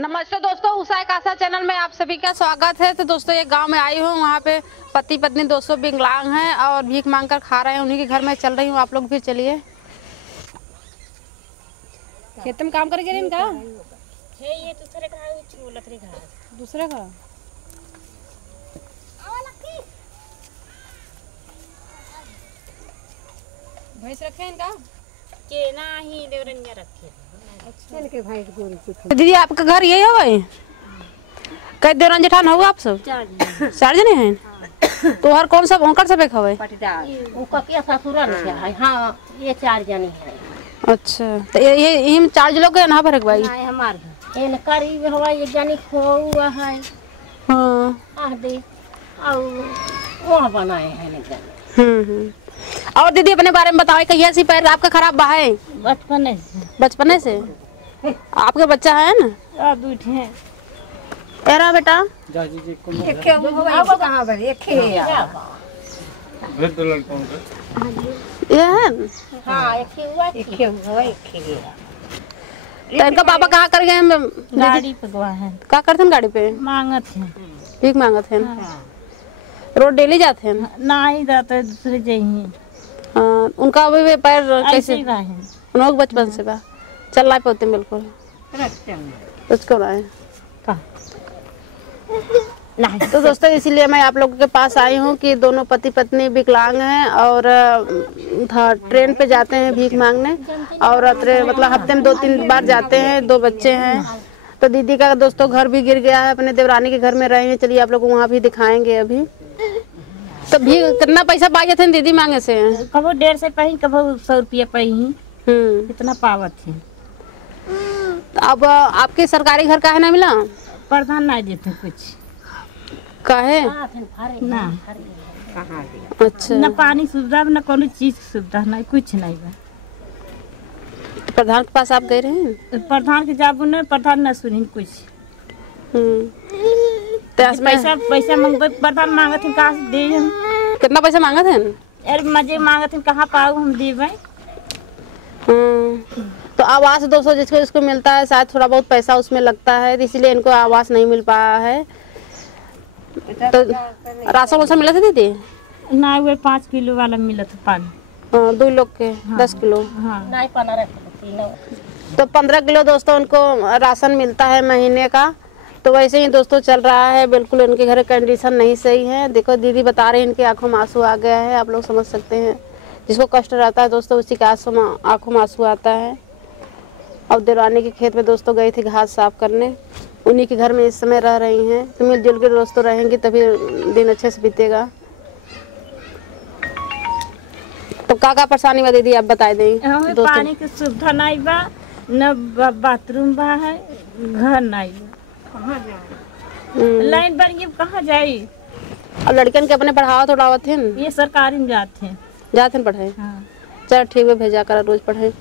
नमस्ते दोस्तों, उषा एक आशा चैनल में आप सभी का स्वागत है। तो दोस्तों ये गांव में आई हूँ, वहाँ पे पति पत्नी दोस्तों विकलांग हैं और भीख मांग कर खा रहे हैं। उन्हीं के घर में चल रही हूँ, आप लोग भी चलिए। खेत में काम करेंगे इनका ये दूसरे का लकड़ी का दूसरे का भैंस रखे इनका के ना ही देवरनिया रखे। दीदी आपका घर यही है? कई देवरान जेठान हो आप सब? चार जने हैं। तो हर कौन सा भौंकर सब एक हवे? उनका क्या ससुराल है? हाँ, ये 4 जने हैं। अच्छा, तो ये हम 4 लोग हैं ना भर भाई? हाँ, हमार इन करीब हवा एक जनी खोआ है। हाँ, दे और वहाँ बनाए हैं हम्म। और दीदी अपने बारे में बताओ, कहिया सी पैर आपका खराब बहा है? बचपने से आपके बच्चा है ना? 2 हैं। तेरा बेटा कहाँ बड़े ये है? हाँ, तो इनका पापा कहाँ कर गए? गाड़ी पे गवा है। क्या करते हैं गाड़ी पे? मांगत है, भीख मांगत है। रोड डेली जाते हैं? ना ही जाते दूसरे जही। हाँ, उनका अभी पैर कैसे? उन बचपन से बा चल रहा पोते बिल्कुल उसको रहा है। तो दोस्तों इसीलिए मैं आप लोगों के पास आई हूँ कि दोनों पति पत्नी विकलांग हैं और ट्रेन पे जाते हैं भीख मांगने और मतलब हफ्ते में 2-3 बार जाते हैं। 2 बच्चे हैं। तो दीदी का दोस्तों घर भी गिर गया है, अपने देवरानी के घर में रहे हैं। चलिए आप लोग वहाँ भी दिखाएंगे अभी। तो भी कितना पैसा पाए थे दीदी मांगे से? कबो 150 से पही, कबो 100 रुपया पही। कितना पावत है। तो अब आपके सरकारी घर काहे ना मिला? प्रधान नहीं देते कुछ। काहे ना? अच्छा, न पानी सुविधा न कोनो चीज सुविधा नहीं, कुछ नहीं बा। तो प्रधान के पास आप गए रहे? प्रधान के जाबू न प्रधान न सुनी कुछ। पैसा मांगते प्रधान मांगत कहाँ से दे हम? कितना पैसा मांगा थे? अरे मजे मांगत कहाँ पाऊ हम देवे। तो आवास दोस्तों जिसको मिलता है शायद थोड़ा बहुत पैसा उसमें लगता है, इसीलिए इनको आवास नहीं मिल पाया है। तो राशन वासन मिला था दीदी? ना, वो 5 किलो वाला मिला था पानी। 2 लोग के 10 किलो। हाँ। नहीं 15 तो 15 किलो दोस्तों उनको राशन मिलता है महीने का। तो वैसे ही दोस्तों चल रहा है। बिल्कुल इनके घर कंडीशन नहीं सही है। देखो दीदी बता रहे हैं इनकी आंखों में आंसू आ गया है, आप लोग समझ सकते हैं। जिसको कष्ट रहता है दोस्तों उसी के आंखों में आंसू आता है। और देवरानी के खेत में दोस्तों गई थी घास साफ करने, उन्हीं के घर में इस समय रह रही हैं। तो मिलजुल के दोस्तों रहेंगी तभी दिन अच्छे से बीतेगा। तो क्या परेशानी बा दीदी आप बता दें। पानी की सुविधा नहीं बा, न बाथरूम बा है, घर नहीं बा। लाइन बन गई कहाँ जाई? और लड़कियन के अपने पढ़ावा तो डावत थे? ये सरकारी में जाते हैं पढ़े। हाँ। चल ठीक है, भेजा कर रोज पढ़े।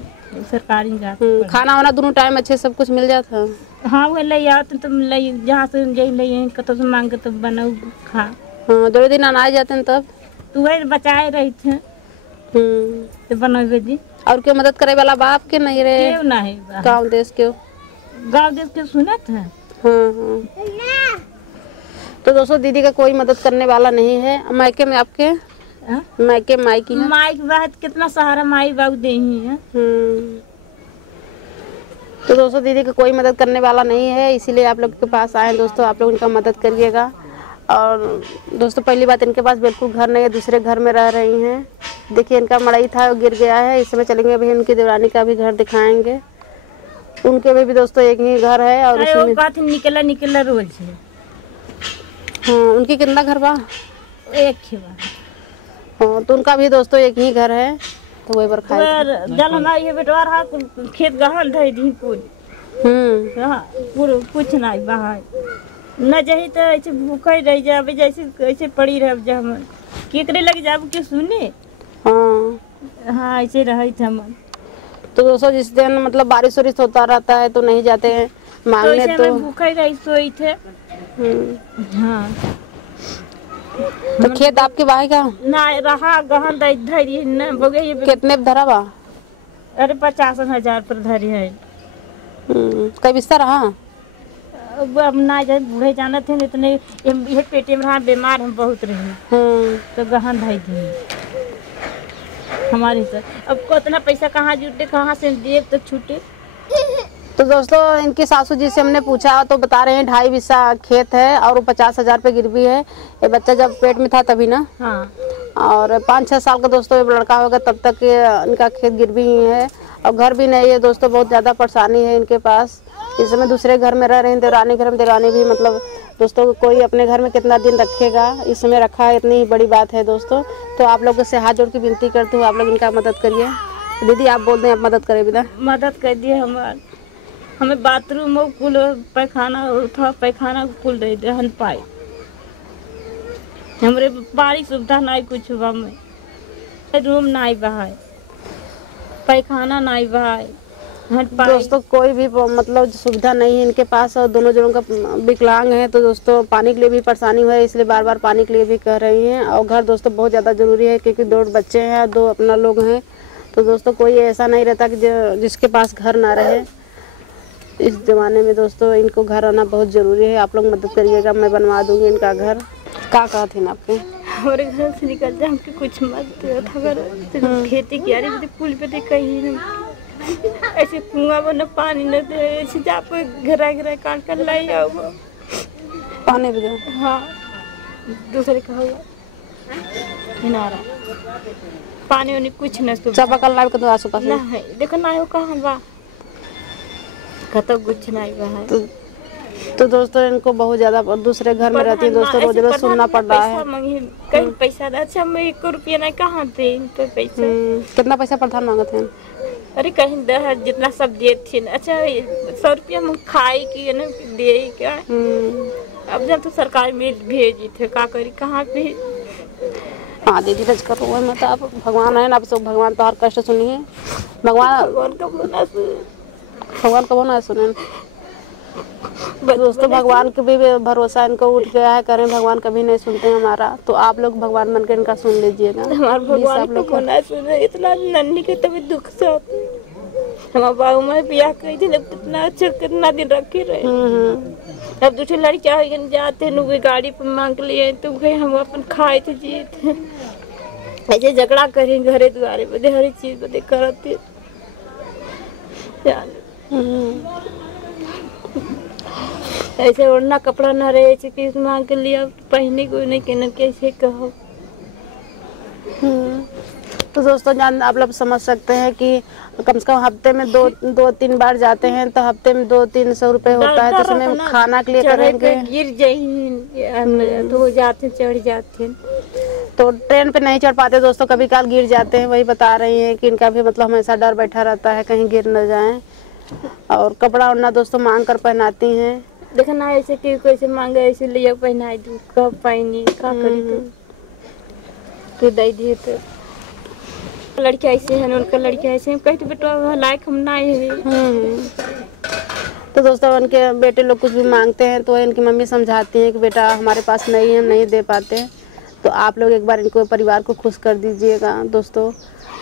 सरकारी में जाते खाना वाना दोनों टाइम अच्छे सब कुछ मिल जाता? हाँ, वो ले आते तुम ले जहाँ से ले कतो से मांग के तो बनाओ खा। हाँ, 2 दिन अनाज जाते हैं तब तू वही बचाए रही थे तो बनवे दी। और क्यों मदद करे वाला बाप के नहीं रहे? क्यों नहीं? गाँव देश के सुना था। हाँ। तो दोस्तों दीदी का कोई मदद करने वाला नहीं है। मायके में आपके मायकी है? माई की बात कितना सहारा माई बाबू दे ही है। तो दोस्तों दीदी का कोई मदद करने वाला नहीं है, इसीलिए आप लोग के पास आए दोस्तों। आप लोग इनका मदद करिएगा। और दोस्तों पहली बात इनके पास बिल्कुल घर नहीं है, दूसरे घर में रह रही हैं। देखिए इनका मड़ई था वो गिर गया है। इस समय चलेंगे अभी इनकी देवरानी का भी घर दिखाएंगे। उनके भी दोस्तों एक ही घर है और उसमें निकला रोज है। हाँ, उनकी कितना घर बा? एक ही बा। हाँ, तो उनका भी दोस्तों एक ही घर है। तो वही पर खाए जल हमारा ये बेटवार हा खेत गहल धई दी कुल। पूरा कुछ नहीं बाहर न जही तो ऐसे भूखे रह जावे, जैसे ऐसे पड़ी रह जा हम केकरे लग जाब के सुने। हाँ, ऐसे रहे थे हम। तो दोस्तों जिस दिन मतलब बारिश वारिश होता रहता है तो नहीं जाते हैं मांगने। तो भूखे रही सोई थे। हाँ। तो खेत आपके बाहर का ना रहा गहन धरी न बगे कितने धरा बा? अरे 50,000 पर धरी है। कई बिस्तर रहा अब ना जाए बूढ़े जाना थे इतने ये पेटे में बीमार हम बहुत रहे तो गहन भाई थे हमारे से। अब कितना पैसा कहाँ जुटे कहाँ से दिए तो छूटे। तो दोस्तों इनकी सासू जी से हमने पूछा तो बता रहे हैं 2.5 बिस्सा खेत है और वो 50,000 पे गिरवी है। ये बच्चा जब पेट में था तभी ना। हाँ। और 5-6 साल का दोस्तों ये लड़का होगा तब तक इनका खेत गिरवी ही है और घर भी नहीं है दोस्तों। बहुत ज़्यादा परेशानी है इनके पास। इस समय दूसरे घर में रह रहे हैं देवरानी घर में। देवरानी भी मतलब दोस्तों कोई अपने घर में कितना दिन रखेगा, इस समय रखा है, इतनी बड़ी बात है दोस्तों। तो आप लोगों से हाथ जोड़ के विनती करती हूँ आप लोग इनका मदद करिए। दीदी आप बोल दें आप मदद करें बेटा। मदद कर दिए हमें बाथरूम कुल पैखाना था पैखाना कुल दे दे हन पाए हमरे पानी सुविधा नहीं कुछ हुआ में रूम नहीं बहाए पैखाना नहीं बहाए दोस्तों कोई भी मतलब सुविधा नहीं है इनके पास और दोनों जनों का विकलांग है। तो दोस्तों पानी के लिए भी परेशानी हुई है इसलिए बार बार पानी के लिए भी कह रही हैं। और घर दोस्तों बहुत ज़्यादा ज़रूरी है क्योंकि 2 बच्चे हैं 2 अपना लोग हैं। तो दोस्तों कोई ऐसा नहीं रहता कि जिसके पास घर ना रहे। इस ज़माने में दोस्तों इनको घर आना बहुत ज़रूरी है। आप लोग मदद करिएगा, मैं बनवा दूँगी इनका घर। क्या कहा थी ना आपके हमारे घर से निकल जाए हमके कुछ मत अगर खेती की पुल पे कहीं ऐसे कुआं में न पानी न दे ऐसे जा पे घरा घरा काट कर लाई आओ पानी भी दो। हाँ दूसरे का हुआ नारा पानी वानी कुछ न चापाकल लाइव तो आसो पास ना है देखो ना हो कहाँ बा कतो कुछ नहीं बा है। तो दोस्तों इनको बहुत ज्यादा दूसरे घर में रहती है दोस्तों रोज रोज सुनना पड़ रहा है। कहीं पैसा अच्छा मैं 1 रुपया नहीं कहाँ थे तो पैसा कितना पैसा प्रधान मांगते हैं। अरे कहीं 10 जितना सब दे थे अच्छा 100 रुपया में खाई की ना दे क्या अब जब तो सरकार में भेजी थे का करी कहाँ पे। हाँ दीदी रज करो मैं तो आप भगवान है ना आप सब भगवान तो हर कष्ट सुनिए। भगवान कब ना सुने दोस्तों भगवान के भी भरोसा इनको उठ गया है करें भगवान कभी नहीं सुनते हमारा। तो आप लोग भगवान बनकर इनका सुन लीजिएगा। हमारे भगवान को ना सुने इतना नन्ही के तभी दुख सब हमारे बाबू में ब्याह करी थी कितना अच्छा कितना दिन रखे रहे। अब दूसरे लड़कियां जाते हैं गाड़ी पर मांग लिए तो हम अपन खाए थे जिए थे ऐसे झगड़ा करें घरे द्वारे बदे हर चीज बदे करते ऐसे ओढ़ना कपड़ा न रहे कि मांग के लिए पहने को नहीं कहना कैसे कहो। तो दोस्तों जान आप लोग समझ सकते हैं कि कम से कम हफ्ते में 2-3 बार जाते हैं तो हफ्ते में 200-300 रुपए होता है। तो इसमें हम खाना के लिए करेंगे गिर जाए तो जाते चढ़ जाते तो ट्रेन पे नहीं चढ़ पाते दोस्तों कभी काल गिर जाते हैं। वही बता रही हैं कि इनका भी मतलब हमेशा डर बैठा रहता है कहीं गिर न जाएं। और कपड़ा उड़ना दोस्तों मांग कर पहनाती हैं। देखना ऐसे कि कैसे मांगे ऐसे लिया पहनाई दू कब पाइनी का करी तो दे दिए तो लड़के ऐसे हैं उनका लड़के ऐसे हैं कहते बेटा लायक हम ना है। तो दोस्तों उनके बेटे लोग कुछ भी मांगते हैं तो इनकी मम्मी समझाती हैं कि बेटा हमारे पास नहीं है हम नहीं दे पाते। तो आप लोग एक बार इनको परिवार को खुश कर दीजिएगा दोस्तों।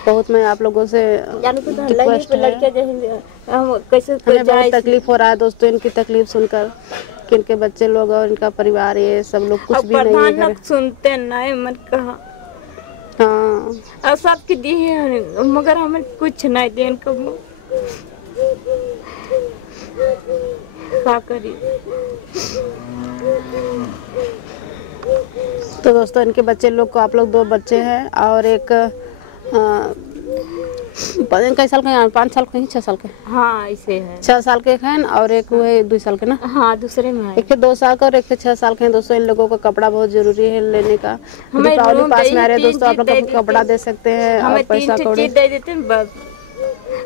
बहुत मैं आप लोगों से रिक्वेस्ट है। कैसे हमें बहुत तकलीफ हो रहा है दोस्तों इनकी तकलीफ सुनकर कि इनके बच्चे लोग और इनका परिवार ये सब लोग कुछ भी नहीं है सुनते नहीं मन कहा। हाँ और सबके दिए मगर हमें कुछ नहीं दे इनको क्या करी। तो दोस्तों इनके बच्चे लोग को आप लोग 2 बच्चे हैं और एक कई साल के 5 साल के 6 साल के। हाँ ऐसे है 6 साल के हैं और एक हुए 2 साल के ना। हाँ दूसरे में एक 2 साल का और एक 6 साल के हैं दोस्तों। इन लोगों का कपड़ा बहुत जरूरी है लेने का। दीपावली पास में आ रहे हैं दोस्तों आप लोग कपड़ा दे सकते हैं और पैसा कौड़ी दे देते हैं बस।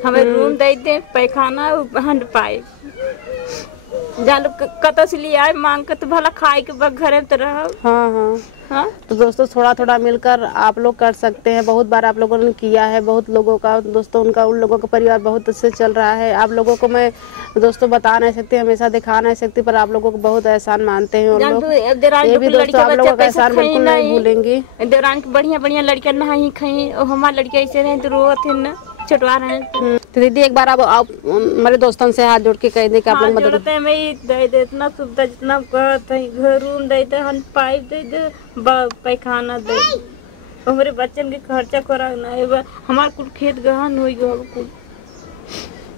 हमें रूम दे दे पैखाना हंड पाए जान कत से लिए आए मांग के तो भला खाए के बग घरे तो रहो। हाँ हाँ हाँ। तो दोस्तों थोड़ा थोड़ा मिलकर आप लोग कर सकते हैं। बहुत बार आप लोगों ने किया है बहुत लोगों का दोस्तों उनका उन लोगों का परिवार बहुत अच्छे चल रहा है। आप लोगों को मैं दोस्तों बता नहीं सकती हमेशा दिखा नहीं सकती पर आप लोगों को बहुत एहसान मानते हैं उन लोग। ये भी दोस्तों आप लोगों का एहसान बिल्कुल नहीं भूलेंगी। देवरान की बढ़िया बढ़िया लड़कियां नहीं खाई और हमारे लड़कियां ऐसे रहे तो रोते न छुटवा रहे हैं। तो दीदी एक बार आप हमारे दोस्तों से हाथ जोड़ के कह दें कि आप लोग मदद जोड़ते हैं। मैं दे दे इतना सुविधा जितना कहते हैं, घर रूम दे दे, हम पाइप दे दे, पैखाना दे दे, हमारे बच्चन के खर्चा कराना है। हमारे कुल खेत गहन हुई गया कुल।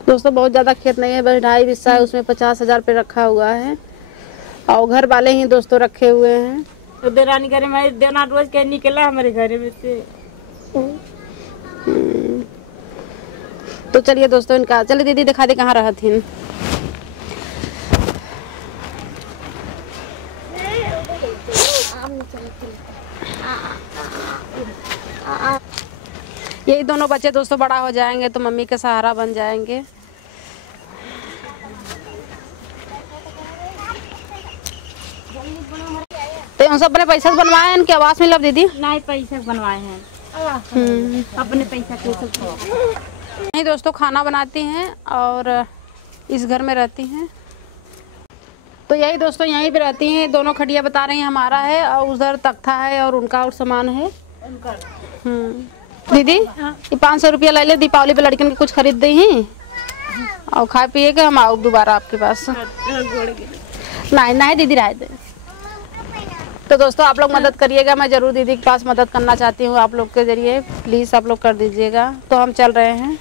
दोस्तों बहुत ज़्यादा खेत नहीं है, बस 2.5 हिस्सा है, उसमें 50,000 पे रखा हुआ है और घर वाले ही दोस्तों रखे हुए हैं। तो देरानी करे मैं देना रोज के निकला हमारे घर में से। तो चलिए दोस्तों इनका, चलिए दीदी दिखा दे कहाँ रहा थी। यही दोनों बच्चे दोस्तों बड़ा हो जाएंगे तो मम्मी का सहारा बन जाएंगे। तो उन सब अपने पैसे से बनवाए हैं, इनकी आवाज में लब दीदी नहीं पैसे बनवाए हैं, अपने पैसा के सब। नहीं दोस्तों खाना बनाती हैं और इस घर में रहती हैं। तो यही दोस्तों यहीं पे रहती हैं। दोनों खटिया बता रही हैं हमारा है और उधर तख्ता है और उनका और सामान है। दीदी ये 500 रुपया ले ले, दीपावली पे लड़कियों के कुछ खरीद दी हैं और खा पिए के हम आओ दोबारा आपके पास। नहीं नहीं दीदी रह दे। तो दोस्तों आप लोग मदद करिएगा, मैं ज़रूर दीदी के पास मदद करना चाहती हूँ आप लोग के ज़रिए, प्लीज़ आप लोग कर दीजिएगा। तो हम चल रहे हैं।